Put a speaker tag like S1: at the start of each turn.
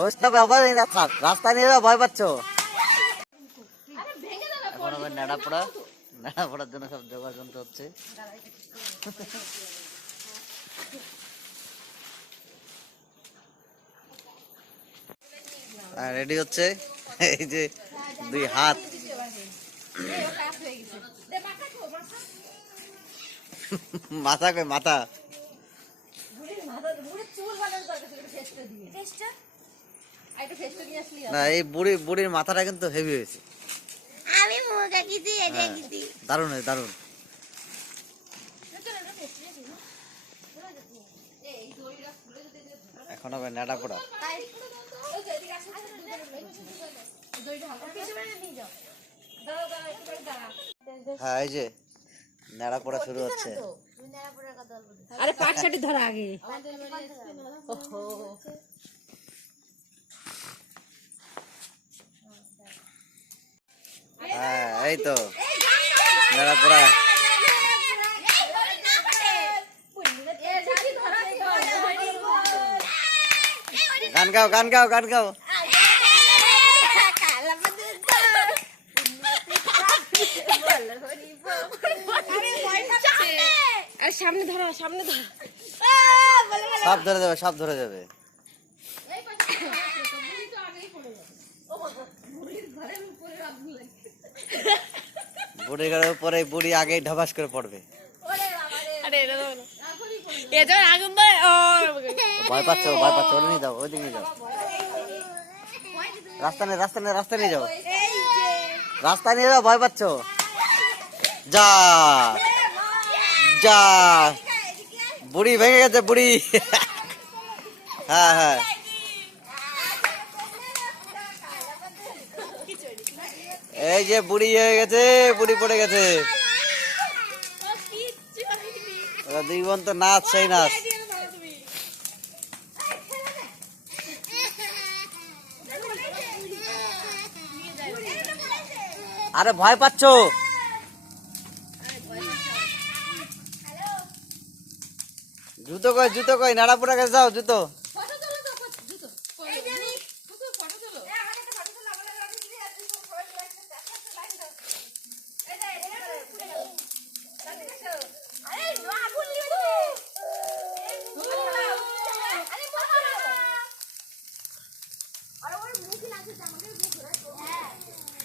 S1: ওসব ব্যাপার নেই না, থাক রাস্তা নিয়ে ভয় পাচ্ছ? এখন আবার নেড়া পড়া নেড়া পড়ার জন্য সব জোগাড় যন্ত্র হচ্ছে। রেডি হচ্ছে? এই যে দুই হাত। মাথা কই মাথা? না এই বুড়ি বুড়ির মাথাটা কিন্তু হেভি হয়েছে।
S2: আমি মুখে কিছু এটা
S1: হ্যাঁ,
S2: কিছু।
S1: দারুণ হয়েছে দারুণ। এখন হবে নেড়া পড়া। হ্যাঁ এই যে নেড়া পড়া শুরু হচ্ছে।
S3: আরে পাট কাটি ধরা আগে।
S1: এই তো। নেড়া গান গাও গান গাও গান গাও।
S3: আরে সামনে ধরো সামনে ধরো।
S1: সব ধরে যাবে সব ধরে যাবে। বুড়ি ঘরের উপরে বুড়ি আগেই ঢবাস করে পড়বে। ভয় পাচ্ছ ভয় পাচ্ছ ওটা নিয়ে যাও ওই দিকে যাও। রাস্তা নেই রাস্তা নেই রাস্তা নিয়ে যাও। রাস্তা নিয়ে যাও ভয় পাচ্ছ। যা যা। বুড়ি ভেঙে গেছে বুড়ি। হ্যাঁ হ্যাঁ। এই যে বুড়ি হয়ে গেছে, বুড়ি পড়ে গেছে। ওরা দুই বোন তো নাচ, সেই নাচ। আরে ভয় পাচ্ছ? জুতো কই জুতো কই নাড়াপুরা কাছে যাও, জুতো। 아주잘만들고그랬 어.